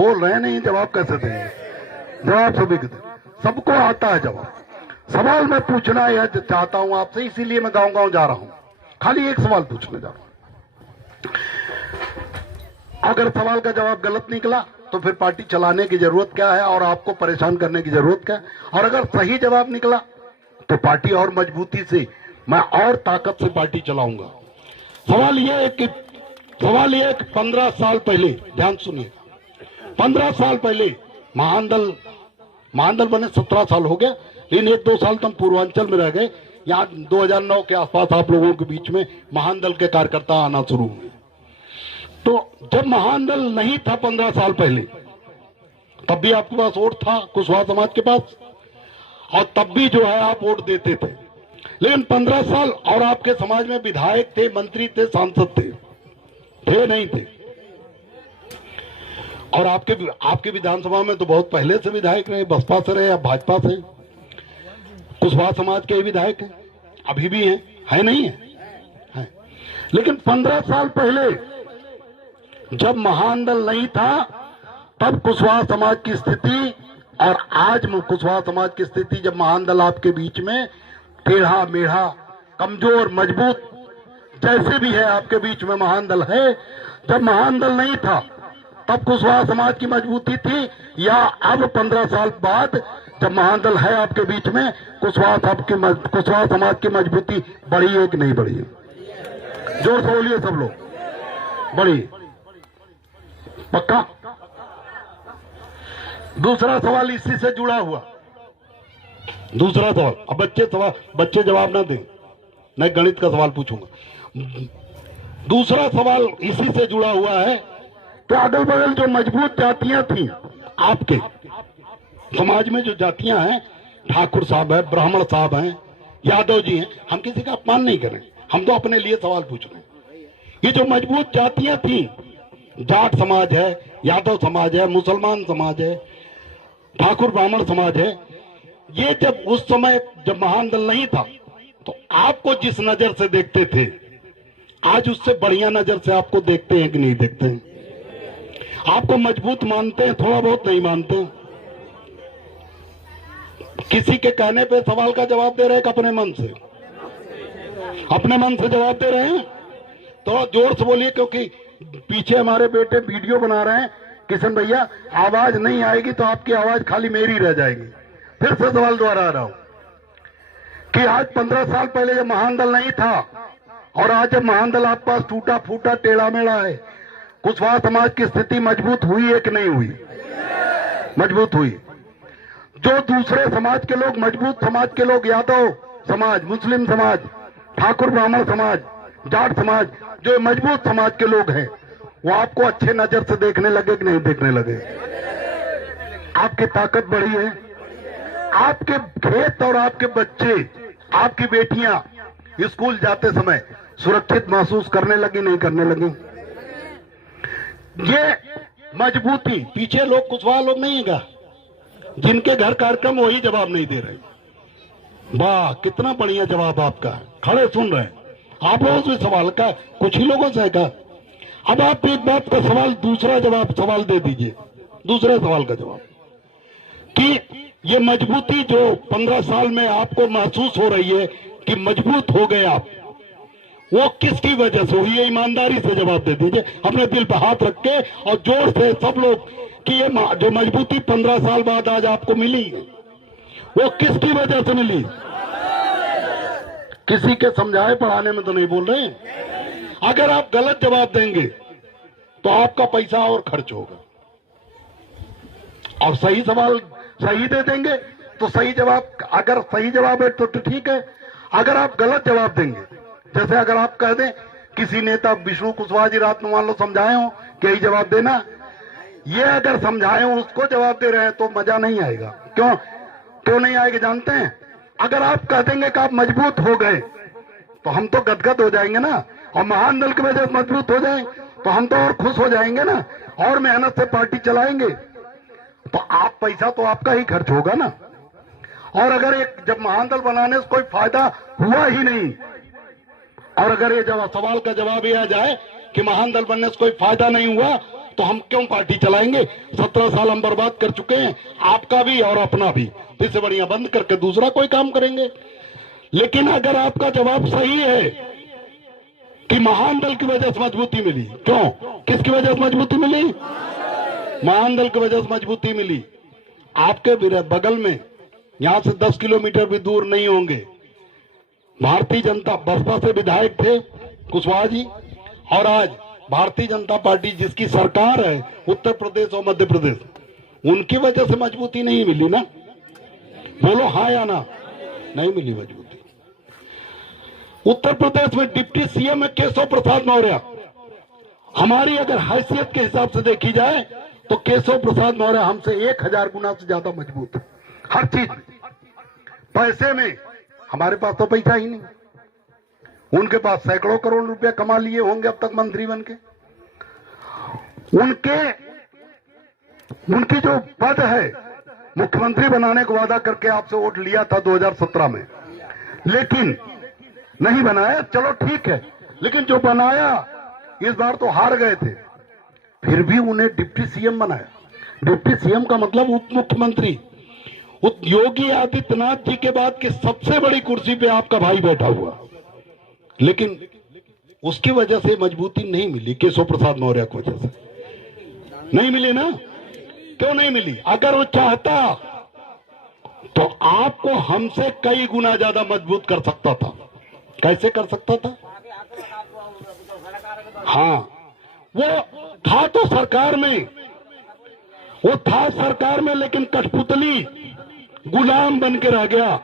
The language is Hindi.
बोल रहे हैं नहीं, जवाब कैसे देंगे? जवाब सभी को सबको आता है जवाब। सवाल मैं पूछना यह चाहता हूं आपसे, इसीलिए मैं गांव-गांव जा रहा हूं, खाली एक सवाल पूछने जा रहा हूं। अगर सवाल का जवाब गलत निकला तो फिर पार्टी चलाने की जरूरत क्या है और आपको परेशान करने की जरूरत क्या है? और अगर सही जवाब निकला तो पार्टी और मजबूती से, मैं और ताकत से पार्टी चलाऊंगा। सवाल यह है कि 15 साल पहले, ध्यान सुनिए, 15 साल पहले महानदल बने 17 साल हो गया, लेकिन 1-2 साल तो हम पूर्वांचल में रह गए। यहाँ 2009 के आसपास आप लोगों के बीच में महानदल के कार्यकर्ता आना शुरू हुए। तो जब महानदल नहीं था 15 साल पहले, तब भी आपके पास वोट था कुशवाहा समाज के पास, और तब भी जो है आप वोट देते थे। लेकिन 15 साल और आपके समाज में विधायक थे, मंत्री थे, सांसद थे नहीं थे? और आपके विधानसभा में तो बहुत पहले से विधायक रहे, बसपा से रहे या भाजपा से। कुशवाहा समाज के विधायक हैं, अभी भी हैं, है नहीं है? लेकिन 15 साल पहले जब महानदल नहीं था, तब कुशवाहा समाज की स्थिति और आज कुशवाहा समाज की स्थिति, जब महानदल आपके बीच में टेढ़ा मेढ़ा, कमजोर मजबूत जैसे भी है आपके बीच में महानदल है, जब महानदल नहीं था तब कुशवाहा समाज की मजबूती थी, या अब 15 साल बाद जब महानदल है आपके बीच में कुशवाहा समाज की मजबूती बढ़ी है कि नहीं बढ़ी है? जोर से बोलिए सब लोग, बढ़ी? पक्का? दूसरा सवाल इसी से जुड़ा हुआ, दूसरा सवाल। अब बच्चे जवाब ना दें, मैं गणित का सवाल पूछूंगा। दूसरा सवाल इसी से जुड़ा हुआ है कि अगल बगल जो मजबूत जातियां थी आपके समाज में, जो जातियां हैं, ठाकुर साहब है, ब्राह्मण साहब हैं, यादव जी हैं, हम किसी का अपमान नहीं करें, हम तो अपने लिए सवाल पूछ रहे हैं। ये जो मजबूत जातियां थी, जाट समाज है, यादव समाज है, मुसलमान समाज है, ठाकुर ब्राह्मण समाज है, ये जब उस समय जब महानदल नहीं था तो आपको जिस नजर से देखते थे, आज उससे बढ़िया नजर से आपको देखते हैं कि नहीं देखते हैं? आपको मजबूत मानते हैं, थोड़ा बहुत नहीं मानते? किसी के कहने पे सवाल का जवाब दे रहे हैं कि अपने मन से? अपने मन से जवाब दे रहे हैं? थोड़ा जोर से बोलिए, क्योंकि पीछे हमारे बेटे वीडियो बना रहे हैं। किशन भैया, आवाज नहीं आएगी तो आपकी आवाज खाली मेरी रह जाएगी। फिर से सवाल दोहरा रहा हूं कि आज 15 साल पहले जब महानदल नहीं था और आज जब महानदल आपके पास टूटा फूटा टेढ़ा मेढ़ा है, कुशवाहा समाज की स्थिति मजबूत हुई है कि नहीं हुई? मजबूत हुई। जो दूसरे समाज के लोग, मजबूत समाज के लोग, यादव समाज, मुस्लिम समाज, ठाकुर ब्राह्मण समाज, जाट समाज, जो मजबूत समाज के लोग हैं, वो आपको अच्छे नजर से देखने लगे कि नहीं देखने लगे? आपकी ताकत बढ़ी है, आपके खेत और आपके बच्चे, आपकी बेटियां स्कूल जाते समय सुरक्षित महसूस करने लगी नहीं करने लगी? ये मजबूती, पीछे लोग कुशवाहा लोग नहीं है, जिनके घर कार्यक्रम वही जवाब नहीं दे रहे। वाह, कितना बढ़िया जवाब आपका, खड़े सुन रहे हैं। आप लोगों से सवाल का, कुछ ही लोगों से का। अब आप एक बात का सवाल, दूसरा जवाब सवाल दे दीजिए, दूसरे सवाल का जवाब, कि ये मजबूती जो 15 साल में आपको महसूस हो रही है कि मजबूत हो गए आप, वो किसकी वजह से हुई है? ईमानदारी से जवाब दे दीजिए, अपने दिल पर हाथ रख के और जोर से सब लोग, कि ये जो मजबूती 15 साल बाद आज आपको मिली है, वो किसकी वजह से मिली? किसी के समझाए पढ़ाने में तो नहीं बोल रहे हैं। अगर आप गलत जवाब देंगे तो आपका पैसा और खर्च होगा, और सही सवाल सही दे देंगे तो सही जवाब, अगर सही जवाब है तो ठीक है। अगर आप गलत जवाब देंगे, जैसे अगर आप कह दें किसी नेता, विष्णु कुशवाहा जी रात में मान लो समझाए हो कि यही जवाब देना, ये अगर समझाए हो उसको जवाब दे रहे हैं तो मजा नहीं आएगा। क्यों नहीं आएगा जानते हैं? अगर आप कह देंगे कि आप मजबूत हो गए तो हम तो गदगद हो जाएंगे ना, और महानदल की वजह से मजबूत हो जाए तो हम तो और खुश हो जाएंगे ना, और मेहनत से पार्टी चलाएंगे। तो आप पैसा तो आपका ही खर्च होगा ना। और अगर एक जब महानदल बनाने से कोई फायदा हुआ ही नहीं, और अगर ये सवाल का जवाब ये आ जाए कि महानदल बनने से कोई फायदा नहीं हुआ, तो हम क्यों पार्टी चलाएंगे? 17 साल हम बर्बाद कर चुके हैं, आपका भी और अपना भी। तो इससे बढ़िया बंद करके दूसरा कोई काम करेंगे। लेकिन अगर आपका जवाब सही है कि महान दल की वजह से मजबूती मिली, क्यों, किसकी वजह से मजबूती मिली? महान दल की वजह से मजबूती मिली। आपके बगल में यहां से 10 किलोमीटर भी दूर नहीं होंगे, भारतीय जनता, बसपा से विधायक थे कुशवाहा जी, और आज भारतीय जनता पार्टी जिसकी सरकार है उत्तर प्रदेश और मध्य प्रदेश, उनकी वजह से मजबूती नहीं मिली ना? बोलो हाँ या ना? नहीं मिली मजबूती। उत्तर प्रदेश में डिप्टी सीएम है केशव प्रसाद मौर्य। हमारी अगर हैसियत के हिसाब से देखी जाए तो केशव प्रसाद मौर्य हमसे 1000 गुना से ज्यादा मजबूत है हर चीज। पैसे में हमारे पास तो पैसा ही नहीं, उनके पास सैकड़ों करोड़ रुपया कमा लिए होंगे अब तक मंत्री बनके। उनकी जो पद है, मुख्यमंत्री बनाने का वादा करके आपसे वोट लिया था 2017 में, लेकिन नहीं बनाया। चलो ठीक है, लेकिन जो बनाया इस बार तो हार गए थे, फिर भी उन्हें डिप्टी सीएम बनाया। डिप्टी सीएम का मतलब उप मुख्यमंत्री। योगी आदित्यनाथ जी के बाद की सबसे बड़ी कुर्सी पे आपका भाई बैठा हुआ, लेकिन उसकी वजह से मजबूती नहीं मिली। केशव प्रसाद मौर्य की वजह से नहीं मिली ना? क्यों नहीं मिली? अगर वो चाहता तो आपको हमसे कई गुना ज्यादा मजबूत कर सकता था। कैसे कर सकता था? हाँ, वो था तो सरकार में, वो था सरकार में, लेकिन कठपुतली गुलाम बन के रह गया।